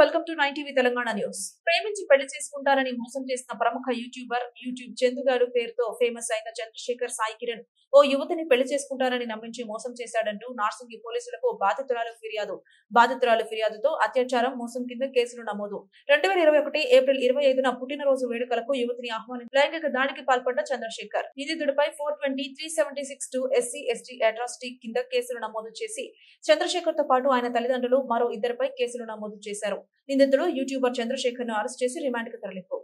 Welcome to 9 Telangana news. ప్రేమించి పెళ్లి చేసుకుంటారని మోసం చేసిన ప్రముఖ యూట్యూబ్ చందు గారు పేరుతో ఫేమస్ అయిన చంద్రశేఖర్ సాయి కిరణ్ ఓ యువతిని పెళ్లి చేసుకుంటారని నమ్మించి మోసం చేశాడంటూ నార్సింగి పోలీసులకు బాధితురాలు ఫిర్యాదుతో అత్యాచారం మోసం కింద కేసులు నమోదు. 2021 ఏప్రిల్ 25న పుట్టినరోజు వేడుకలకు యువతిని ఆహ్వానించి లైంగిక దాడికి పాల్పడ్డ చంద్రశేఖర్ నిందితుడిపై 420-376 SC/ST అట్రాసిటీ కింద కేసులు నమోదు చేసి చంద్రశేఖర్ తో పాటు ఆయన తల్లిదండ్రులు మరో ఇద్దరిపై కేసులు నమోదు చేశారు. నిందితుడు యూట్యూబర్ చంద్రశేఖర్ ను అరెస్ట్ చేసి రిమాండ్ కు తరలింపు.